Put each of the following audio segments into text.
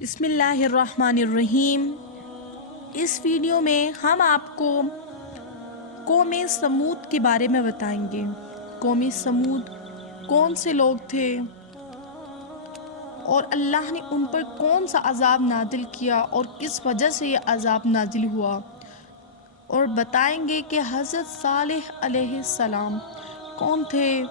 بسم اللہ الرحمن الرحیم۔ اس ویڈیو میں ہم آپ کو قوم سمود کے بارے میں بتائیں گے۔ قوم سمود کون سے لوگ تھے اور اللہ نے ان پر کون سا عذاب نازل کیا اور کس وجہ سے یہ عذاب نازل ہوا، اور بتائیں گے کہ حضرت صالح علیہ السلام کون تھے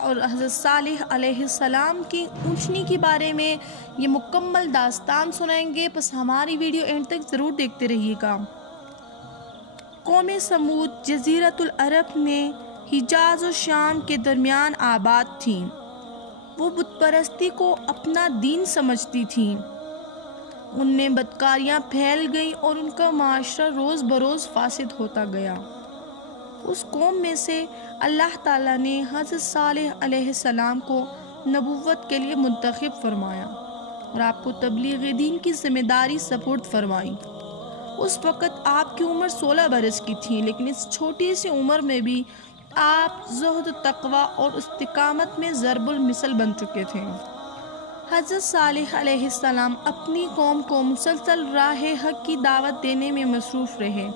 اور حضرت صالح علیہ السلام کی اونچنی کے بارے میں یہ مکمل داستان سنائیں گے۔ بس ہماری ویڈیو اینڈ تک ضرور دیکھتے رہیے گا۔ قوم سمود جزیرۃ العرب میں حجاز و شام کے درمیان آباد تھیں۔ وہ بت پرستی کو اپنا دین سمجھتی تھیں۔ ان میں بدکاریاں پھیل گئیں اور ان کا معاشرہ روز بروز فاسد ہوتا گیا۔ اس قوم میں سے اللہ تعالیٰ نے حضرت صالح علیہ السلام کو نبوت کے لیے منتخب فرمایا اور آپ کو تبلیغ دین کی ذمہ داری سپرد فرمائی۔ اس وقت آپ کی عمر 16 برس کی تھی، لیکن اس چھوٹی سی عمر میں بھی آپ زہد، تقوی اور استقامت میں ضرب المثل بن چکے تھے۔ حضرت صالح علیہ السلام اپنی قوم کو مسلسل راہ حق کی دعوت دینے میں مصروف رہے،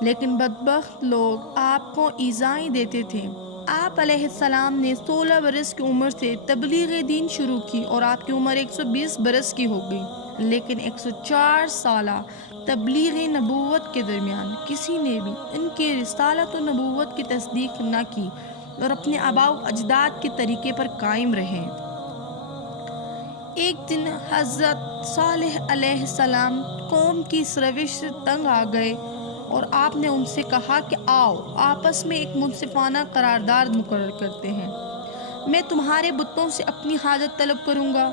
لیکن بدبخت لوگ آپ کو ایذائیں دیتے تھے۔ آپ علیہ السلام نے 16 برس کی عمر سے تبلیغ دین شروع کی اور آپ کی عمر 120 برس کی ہو گئی، لیکن 104 سالہ تبلیغ نبوت کے درمیان کسی نے بھی ان کی رسالت و نبوت کی تصدیق نہ کی اور اپنے آباء و اجداد کے طریقے پر قائم رہے۔ ایک دن حضرت صالح علیہ السلام قوم کی اس روش سے تنگ آ گئے اور آپ نے ان سے کہا کہ آؤ آپس میں ایک منصفانہ قرارداد مقرر کرتے ہیں۔ میں تمہارے بتوں سے اپنی حاجت طلب کروں گا۔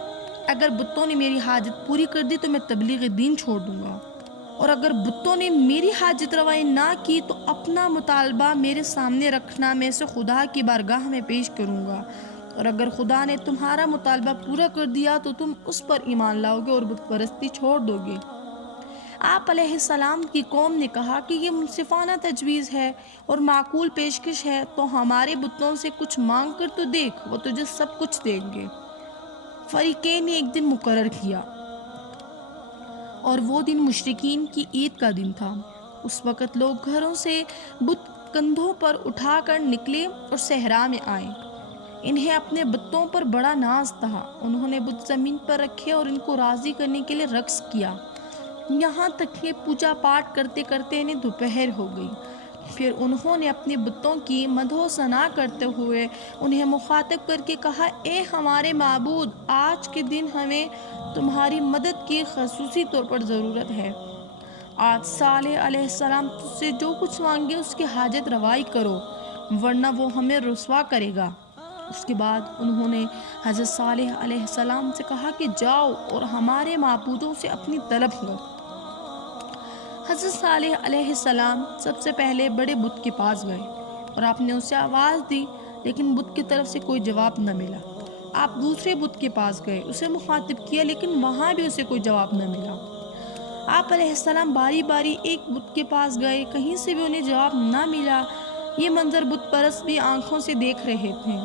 اگر بتوں نے میری حاجت پوری کر دی تو میں تبلیغ دین چھوڑ دوں گا، اور اگر بتوں نے میری حاجت روائی نہ کی تو اپنا مطالبہ میرے سامنے رکھنا، میں اسے خدا کی بارگاہ میں پیش کروں گا، اور اگر خدا نے تمہارا مطالبہ پورا کر دیا تو تم اس پر ایمان لاؤ گے اور بت پرستی چھوڑ دو گے۔ آپ علیہ السلام کی قوم نے کہا کہ یہ منصفانہ تجویز ہے اور معقول پیشکش ہے، تو ہمارے بتوں سے کچھ مانگ کر تو دیکھ، وہ تجھے سب کچھ دیں گے۔ فریقین نے ایک دن مقرر کیا اور وہ دن مشرکین کی عید کا دن تھا۔ اس وقت لوگ گھروں سے بت کندھوں پر اٹھا کر نکلے اور صحرا میں آئے۔ انہیں اپنے بتوں پر بڑا ناز تھا۔ انہوں نے بت زمین پر رکھے اور ان کو راضی کرنے کے لیے رقص کیا، یہاں تک کہ پوجا پاٹ کرتے کرتے انہیں دوپہر ہو گئی۔ پھر انہوں نے اپنے بتوں کی مدح و ثنا کرتے ہوئے انہیں مخاطب کر کے کہا، اے ہمارے معبود، آج کے دن ہمیں تمہاری مدد کی خصوصی طور پر ضرورت ہے۔ آج صالح علیہ السلام تجھ سے جو کچھ مانگے اس کی حاجت روائی کرو، ورنہ وہ ہمیں رسوا کرے گا۔ اس کے بعد انہوں نے حضرت صالح علیہ السلام سے کہا کہ جاؤ اور ہمارے معبودوں سے اپنی طلب کرو۔ حضرت صالح علیہ السلام سب سے پہلے بڑے بت کے پاس گئے اور آپ نے اسے آواز دی، لیکن بت کی طرف سے کوئی جواب نہ ملا۔ آپ دوسرے بت کے پاس گئے، اسے مخاطب کیا، لیکن وہاں بھی اسے کوئی جواب نہ ملا۔ آپ علیہ السلام باری باری ایک بت کے پاس گئے، کہیں سے بھی انہیں جواب نہ ملا۔ یہ منظر بت پرست بھی آنکھوں سے دیکھ رہے تھے۔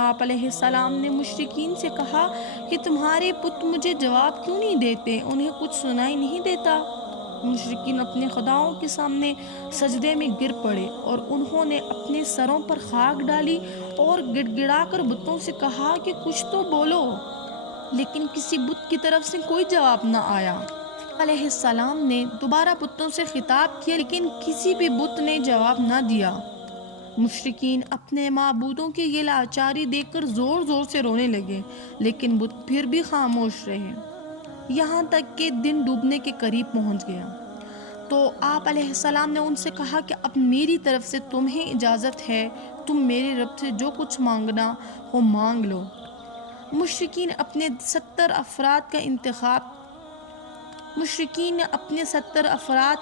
آپ علیہ السلام نے مشرکین سے کہا کہ تمہارے بت مجھے جواب کیوں نہیں دیتے، انہیں کچھ سنائی نہیں دیتا؟ مشرکین اپنے خداؤں کے سامنے سجدے میں گر پڑے اور انہوں نے اپنے سروں پر خاک ڈالی اور گڑ گڑا کر بتوں سے کہا کہ کچھ تو بولو، لیکن کسی بت کی طرف سے کوئی جواب نہ آیا۔ علیہ السلام نے دوبارہ بتوں سے خطاب کیا، لیکن کسی بھی بت نے جواب نہ دیا۔ مشرکین اپنے معبودوں کی یہ لاچاری دیکھ کر زور زور سے رونے لگے، لیکن بت پھر بھی خاموش رہے، یہاں تک کہ دن ڈوبنے کے قریب پہنچ گیا۔ تو آپ علیہ السلام نے ان سے کہا کہ اب میری طرف سے تمہیں اجازت ہے، تم میرے رب سے جو کچھ مانگنا ہو مانگ لو۔ مشرکین نے اپنے 70 افراد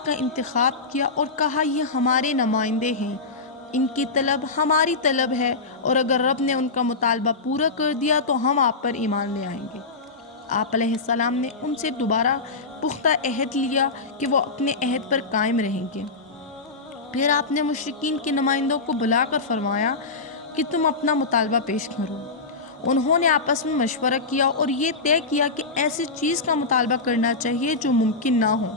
کا انتخاب کیا اور کہا، یہ ہمارے نمائندے ہیں، ان کی طلب ہماری طلب ہے، اور اگر رب نے ان کا مطالبہ پورا کر دیا تو ہم آپ پر ایمان لے آئیں گے۔ آپ علیہ السلام نے ان سے دوبارہ پختہ عہد لیا کہ وہ اپنے عہد پر قائم رہیں گے۔ پھر آپ نے مشرکین کے نمائندوں کو بلا کر فرمایا کہ تم اپنا مطالبہ پیش کرو۔ انہوں نے آپس میں مشورہ کیا اور یہ طے کیا کہ ایسی چیز کا مطالبہ کرنا چاہیے جو ممکن نہ ہو۔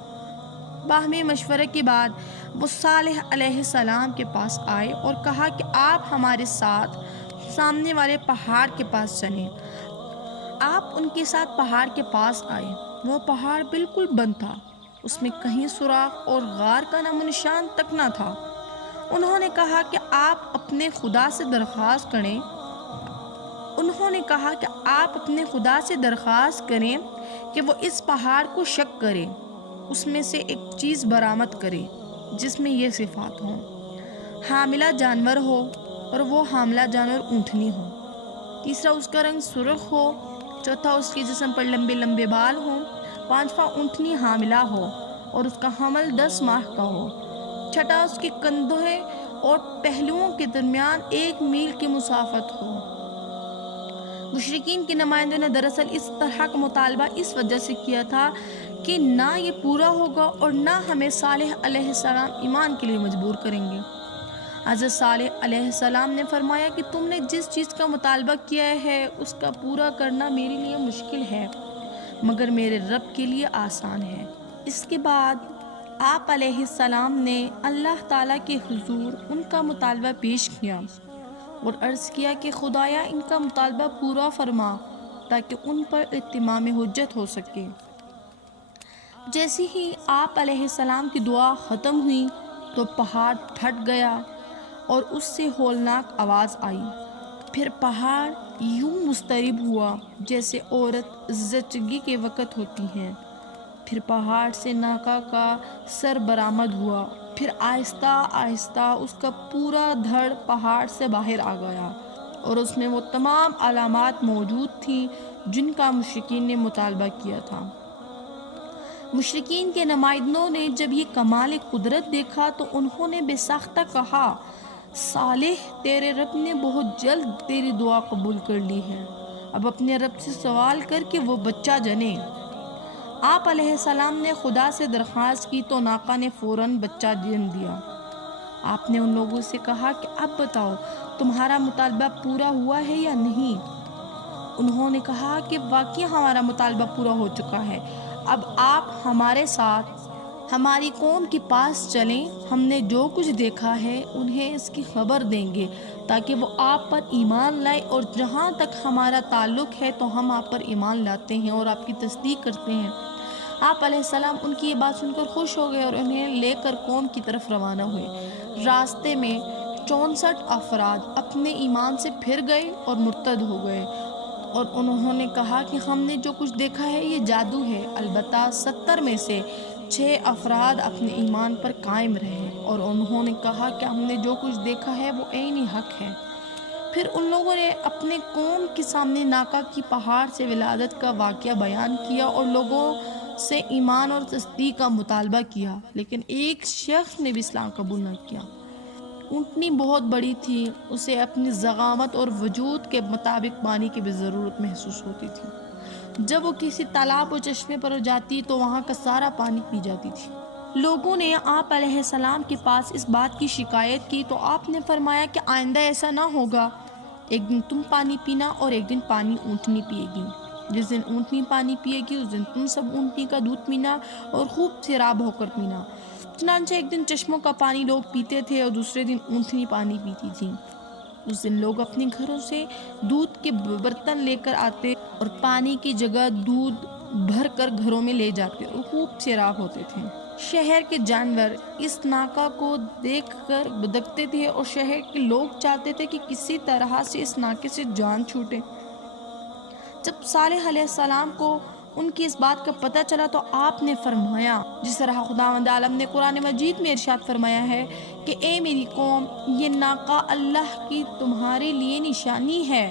باہمی مشورے کے بعد وہ صالح علیہ السلام کے پاس آئے اور کہا کہ آپ ہمارے ساتھ سامنے والے پہاڑ کے پاس چلیں۔ آپ ان کے ساتھ پہاڑ کے پاس آئے۔ وہ پہاڑ بالکل بند تھا، اس میں کہیں سوراخ اور غار کا نام و نشان تک نہ تھا۔ انہوں نے کہا کہ آپ اپنے خدا سے درخواست کریں کہ وہ اس پہاڑ کو شق کرے، اس میں سے ایک چیز برآمد کرے جس میں یہ صفات ہوں: حاملہ جانور ہو اور وہ حاملہ جانور اونٹنی ہو، تیسرا اس کا رنگ سرخ ہو، چوتھا اس کے جسم پر لمبے لمبے بال ہوں، پانچواں اونٹنی حاملہ ہو اور اس کا حمل 10 ماہ کا ہو، چھٹا اس کے کندھے اور پہلوؤں کے درمیان 1 میل کی مسافت ہو۔ مشرکین کے نمائندوں نے دراصل اس طرح کا مطالبہ اس وجہ سے کیا تھا کہ نہ یہ پورا ہوگا اور نہ ہمیں صالح علیہ السلام ایمان کے لیے مجبور کریں گے۔ حضرت صالح علیہ السلام نے فرمایا کہ تم نے جس چیز کا مطالبہ کیا ہے اس کا پورا کرنا میرے لیے مشکل ہے، مگر میرے رب کے لیے آسان ہے۔ اس کے بعد آپ علیہ السلام نے اللہ تعالیٰ کے حضور ان کا مطالبہ پیش کیا اور عرض کیا کہ خدایا ان کا مطالبہ پورا فرما تاکہ ان پر اتمام حجت ہو سکے۔ جیسے ہی آپ علیہ السلام کی دعا ختم ہوئی تو پہاڑ پھٹ گیا اور اس سے ہولناک آواز آئی۔ پھر پہاڑ یوں مضطرب ہوا جیسے عورت زچگی کے وقت ہوتی ہے۔ پھر پہاڑ سے ناقہ کا سر برآمد ہوا۔ پھر آہستہ آہستہ اس کا پورا دھڑ پہاڑ سے باہر آ گیا اور اس میں وہ تمام علامات موجود تھیں جن کا مشرکین نے مطالبہ کیا تھا۔ مشرکین کے نمائندوں نے جب یہ کمال قدرت دیکھا تو انہوں نے بے ساختہ کہا، صالح تیرے رب نے بہت جلد تیری دعا قبول کر لی ہے، اب اپنے رب سے سوال کر کے وہ بچہ جنے۔ آپ علیہ السلام نے خدا سے درخواست کی تو ناقہ نے فوراً بچہ جن دیا۔ آپ نے ان لوگوں سے کہا کہ اب بتاؤ تمہارا مطالبہ پورا ہوا ہے یا نہیں؟ انہوں نے کہا کہ واقعی ہمارا مطالبہ پورا ہو چکا ہے، اب آپ ہمارے ساتھ ہماری قوم کے پاس چلیں، ہم نے جو کچھ دیکھا ہے انہیں اس کی خبر دیں گے تاکہ وہ آپ پر ایمان لائے، اور جہاں تک ہمارا تعلق ہے تو ہم آپ پر ایمان لاتے ہیں اور آپ کی تصدیق کرتے ہیں۔ آپ علیہ السلام ان کی یہ بات سن کر خوش ہو گئے اور انہیں لے کر قوم کی طرف روانہ ہوئے۔ راستے میں 64 افراد اپنے ایمان سے پھر گئے اور مرتد ہو گئے اور انہوں نے کہا کہ ہم نے جو کچھ دیکھا ہے یہ جادو ہے۔ البتہ 70 میں سے 6 افراد اپنے ایمان پر قائم رہے اور انہوں نے کہا کہ ہم نے جو کچھ دیکھا ہے وہ عینی حق ہے۔ پھر ان لوگوں نے اپنے قوم کے سامنے ناقہ کی پہاڑ سے ولادت کا واقعہ بیان کیا اور لوگوں سے ایمان اور تصدیق کا مطالبہ کیا، لیکن ایک شخص نے بھی اسلام قبول نہ کیا۔ اونٹنی بہت بڑی تھی، اسے اپنی ضخامت اور وجود کے مطابق پانی کی بھی ضرورت محسوس ہوتی تھی۔ جب وہ کسی تالاب و چشمے پر جاتی تو وہاں کا سارا پانی پی جاتی تھی۔ لوگوں نے آپ علیہ السلام کے پاس اس بات کی شکایت کی تو آپ نے فرمایا کہ آئندہ ایسا نہ ہوگا، ایک دن تم پانی پینا اور ایک دن پانی اونٹنی پیے گی۔ جس دن اونٹنی پانی پیے گی اس دن تم سب اونٹنی کا دودھ پینا اور خوب سیراب ہو کر پینا۔ چنانچہ ایک دن چشموں کا پانی لوگ پیتے تھے اور دوسرے دن اونٹنی پانی پیتی تھی۔ اس دن لوگ اپنے گھروں سے دودھ کے برتن لے کر آتے اور پانی کی جگہ دودھ بھر کر گھروں میں لے جاتے اور خوب سیراب ہوتے تھے۔ شہر کے جانور اس ناقہ کو دیکھ کر بدکتے تھے اور شہر کے لوگ چاہتے تھے کہ کسی طرح سے اس ناقے سے جان چھوٹے۔ جب صالح علیہ السلام کو ان کی اس بات کا پتہ چلا تو آپ نے فرمایا، جس طرح خداوند عالم نے قرآن مجید میں ارشاد فرمایا ہے کہ اے میری قوم، یہ ناقہ اللہ کی تمہارے لیے نشانی ہے،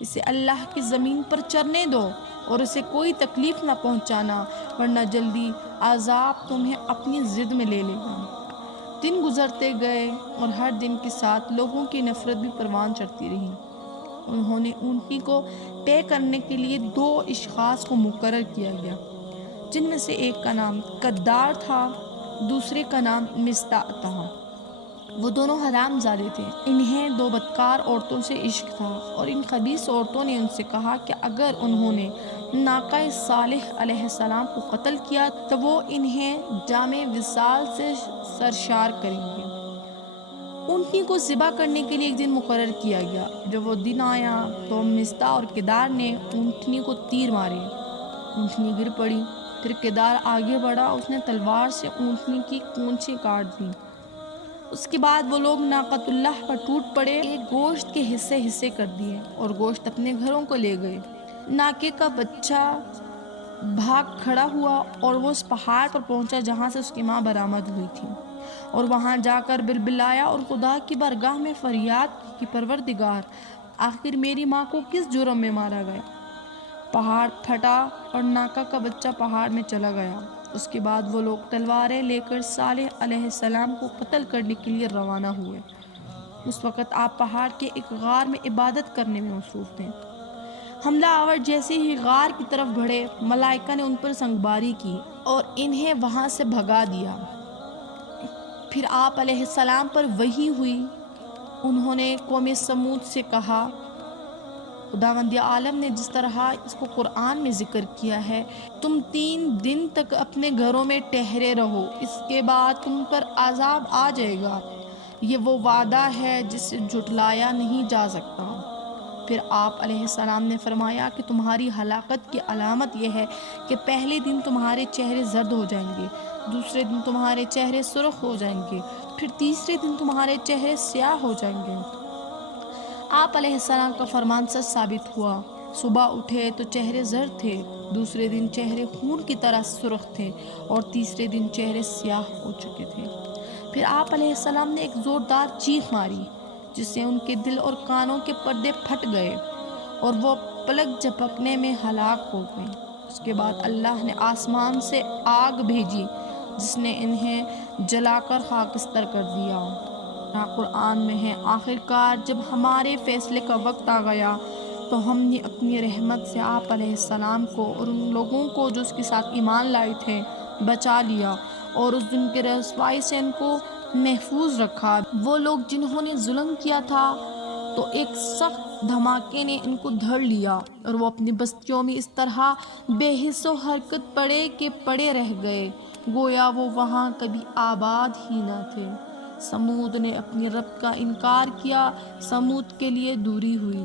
اسے اللہ کی زمین پر چرنے دو اور اسے کوئی تکلیف نہ پہنچانا، ورنہ جلدی عذاب تمہیں اپنی زد میں لے لے گا۔ دن گزرتے گئے اور ہر دن کے ساتھ لوگوں کی نفرت بھی پروان چڑھتی رہی۔ انہوں نے اونٹنی کو طے کرنے کے لیے 2 اشخاص کو مقرر کیا گیا، جن میں سے ایک کا نام قدار تھا، دوسرے کا نام مصطع تھا۔ وہ دونوں حرام زادے تھے، انہیں دو بدکار عورتوں سے عشق تھا، اور ان خبیث عورتوں نے ان سے کہا کہ اگر انہوں نے ناقہ صالح علیہ السلام کو قتل کیا تو وہ انہیں جامِ وصال سے سرشار کریں گے۔ اونٹنی کو ذبح کرنے کے لیے ایک دن مقرر کیا گیا۔ جب وہ دن آیا تو مصطح اور کدار نے اونٹنی کو تیر مارے، اونٹنی گر پڑی۔ پھر کدار آگے بڑھا، اس نے تلوار سے اونٹنی کی کونچیں کاٹ دیں۔ اس کے بعد وہ لوگ ناقۃ اللہ پر ٹوٹ پڑے، گوشت کے حصے حصے کر دیے اور گوشت اپنے گھروں کو لے گئے۔ ناقے کا بچہ بھاگ کھڑا ہوا اور وہ اس پہاڑ پر پہنچا جہاں سے اس کی ماں برآمد ہوئی تھی، اور وہاں جا کر بلبلایا اور خدا کی بارگاہ میں فریاد کی کہ پروردگار، آخر میری ماں کو کس جرم میں مارا گیا؟ پہاڑ پھٹا اور ناقہ کا بچہ پہاڑ میں چلا گیا۔ اس کے بعد وہ لوگ تلواریں لے کر صالح علیہ السلام کو قتل کرنے کے لیے روانہ ہوئے۔ اس وقت آپ پہاڑ کے ایک غار میں عبادت کرنے میں مصروف تھے۔ حملہ آور جیسے ہی غار کی طرف بڑھے، ملائکہ نے ان پر سنگباری کی اور انہیں وہاں سے بھگا دیا۔ پھر آپ علیہ السلام پر وحی ہوئی۔ انہوں نے قوم سمود سے کہا، خداوند عالم نے جس طرح اس کو قرآن میں ذکر کیا ہے، تم 3 دن تک اپنے گھروں میں ٹھہرے رہو، اس کے بعد تم پر عذاب آ جائے گا، یہ وہ وعدہ ہے جسے جھٹلایا نہیں جا سکتا۔ پھر آپ علیہ السلام نے فرمایا کہ تمہاری ہلاکت کی علامت یہ ہے کہ پہلے دن تمہارے چہرے زرد ہو جائیں گے، دوسرے دن تمہارے چہرے سرخ ہو جائیں گے، پھر تیسرے دن تمہارے چہرے سیاہ ہو جائیں گے۔ آپ علیہ السلام کا فرمان سچ ثابت ہوا۔ صبح اٹھے تو چہرے زرد تھے، دوسرے دن چہرے خون کی طرح سرخ تھے، اور تیسرے دن چہرے سیاہ ہو چکے تھے۔ پھر آپ علیہ السلام نے ایک زوردار چیخ ماری جس سے ان کے دل اور کانوں کے پردے پھٹ گئے اور وہ پلک جھپکنے میں ہلاک ہو گئے۔ اس کے بعد اللہ نے آسمان سے آگ بھیجی جس نے انہیں جلا کر خاکستر کر دیا۔ یہاں قرآن میں ہے، آخرکار جب ہمارے فیصلے کا وقت آ گیا تو ہم نے اپنی رحمت سے آپ علیہ السلام کو اور ان لوگوں کو جو اس کے ساتھ ایمان لائے تھے بچا لیا، اور اس دن کے رسوائی سے ان کو محفوظ رکھا۔ وہ لوگ جنہوں نے ظلم کیا تھا تو ایک سخت دھماکے نے ان کو دھر لیا، اور وہ اپنی بستیوں میں اس طرح بے حس و حرکت پڑے کہ پڑے رہ گئے گویا وہ وہاں کبھی آباد ہی نہ تھے۔ سمود نے اپنے رب کا انکار کیا، سمود کے لیے دوری ہوئی۔